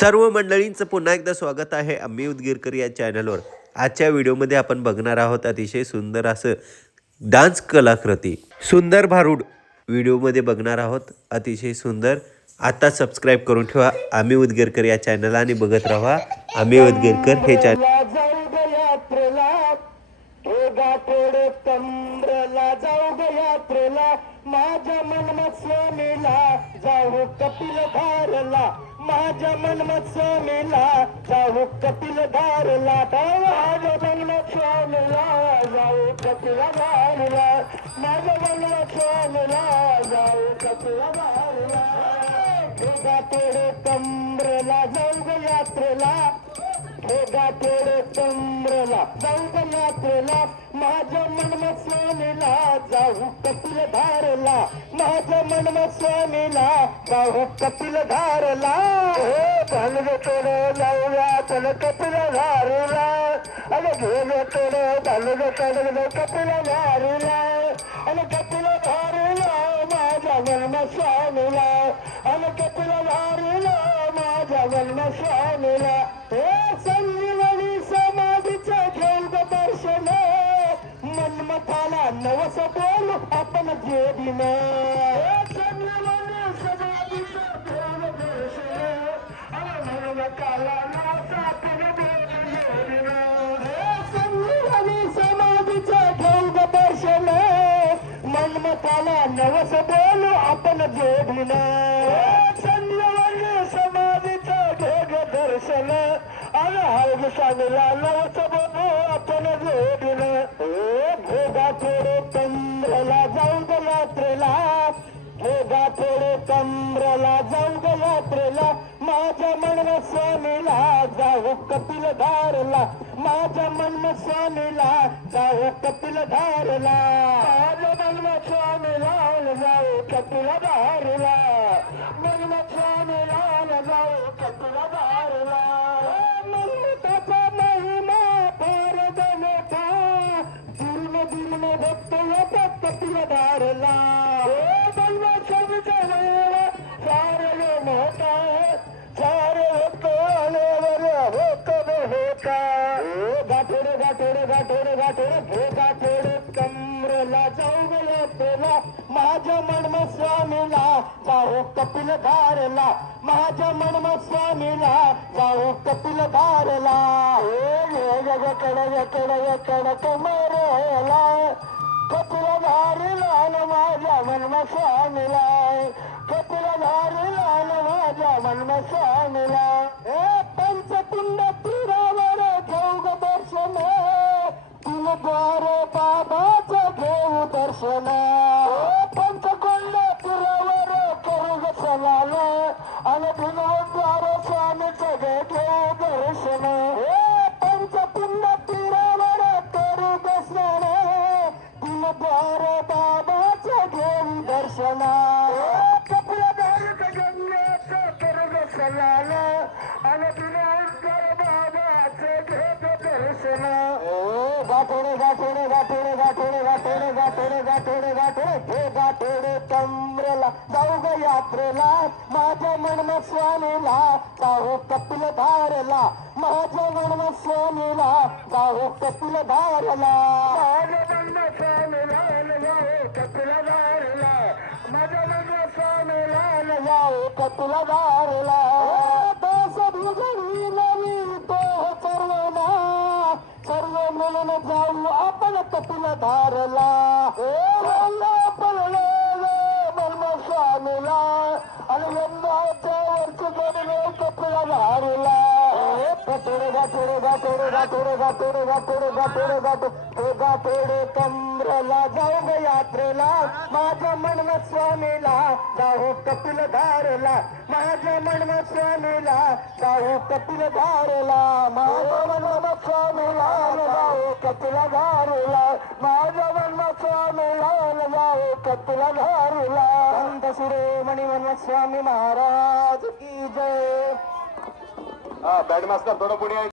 सर्व मंडळींचं पुन्हा एकदा स्वागत आहे आम्ही उदगीरकर या चॅनलवर। आजच्या व्हिडिओमध्ये आपण बघणार आहोत अतिशय सुंदर असं डान्स कलाकृती सुंदर भारूड व्हिडिओमध्ये बघणार आहोत। अतिशय सुंदर। आता सबस्क्राइब करून ठेवा आम्ही उदगीरकर या चॅनल आणि बघत राहा आम्ही उदगीरकर हे चॅनल। माझ्या मनमत स्वामीला जाऊ कपिल धारला, माझ्या मनमत स्वामीला जाऊ कपिल धारला, माझ्या मनमत स्वामीला जाऊ कपिल धारला, माझ्या मनमत स्वामीला जाऊ कपिल धारला। तोडे कमरेला जाऊ यात्रेला, तोडे कमरेला जाऊ यात्रेला, माझ्या मनमत स्वामीला जाऊ कपिल धारला, माझ्या मनमत स्वामीला जाऊ कपिल धारला। चल तोडे जाऊया चल कपिल धारला, अरे घेले तोडे चल तोडे कपिल धारला, अरे कपिल धारला माझ्या मनमत स्वामीला, अरे कपिल धारला माझ्या मनमत स्वामीला। संजीवनी समाधीचं घेऊ दर्शन, मनमताला नवस बोलू आपण जेडीने। संजीवनी समाधीचं घेऊ दर्शन, मनमताला नवस आपण जेडीने। संजीवनी समाधीचं घेऊ दर्शन, मनमताला नवस बोलू आपण जेडीने। संजीवनी समाधीचं घेऊ दर्शन, हळद स्वामीला नवस बोलू आपण जोडीने। भोगा थोडे कमरेला जाऊ ग यात्रेला, भोगा थोडे कमरेला जाऊ ग यात्रेला, माझ्या मनमत स्वामीला जाऊ कपिल धारला, माझ्या मनमत स्वामीला जाऊ कपिल धारला, माझ्या मनमत स्वामीला जाऊ कपिल धारला, मनमत स्वामीला जाऊ कपिल धारला। मनमताचा महिमा फार मोठा, दिल दिल भक्त येतात कपिल धारला। मनमत स्वामीचा महिमा फार मोठा, सारे होतो आल्यावर होतो होता। गाठोडे गाठोडे गाठोडे गाठोडे गाठोडे कमरेला जाऊ ग यात्रेला, माझ्या मनमत स्वामीला जाऊ कपिल धारला, माझ्या मनमत स्वामीला जाऊ कपिल धारला। कडे कमरेला कपिल धारला माझ्या मनमत स्वामीला, कपिल धारला माझ्या मनमत स्वामीला। पंचकुंड तीरावर घेऊ ग दर्शन, तीन द्वार बाबाचं घेऊ दर्शन, पंचकुंड तीरावर करू ग सलाल, आणि तीन द्वार स्वामीचं घेऊ दर्शन। पंचकुंड तीरावर करू ग स्नान, तीन द्वार बाबाचं घेऊ दर्शन, कपिल धारक गंगेचं करू ग सलाल, आणि तीन द्वार बाबाचं घेऊ दर्शन। गाठोडे गाठोडे गाठोडे गाठोडे गाठोडे गाठोडे गाठोडे गाठोडे गाठोडे कमरेला जाऊ ग यात्रेला, माझ्या मनमत स्वामीला जाऊ कपिल धारला, माझ्या मनमत स्वामीला जाऊ कपिल धारला, माझ्या मनमत स्वामीला जाऊ कपिल धारला, माझ्या मनमत स्वामीला जाऊ कपिल धारला। दास भुजरी नवी तो सर्वना, सर्व मिळून जाऊ आपण कपिल धारला, आपण मनमत स्वामीला, आणि यंदाच्या वर्षी जोडले कपिल धारला। गाठोडे गाठोडे गाठोडे गाठोडे गाठोडे गाठोडे गाठोडे गाठोडे गाठोडे कमरेला जाऊ ग यात्रेला, माझ्या मनमत स्वामीला जाऊ कपिल धारला, माझ्या मनमत स्वामीला जाऊ कपिल धारला, माझ्या मनमत स्वामीला जाऊ कपिल धारला, माझ्या मनमत स्वामीला जाऊ कपिल धारला। संत शिरोमणी मनमत स्वामी महाराज की जय। बॅड मास्टर थोडं पुढे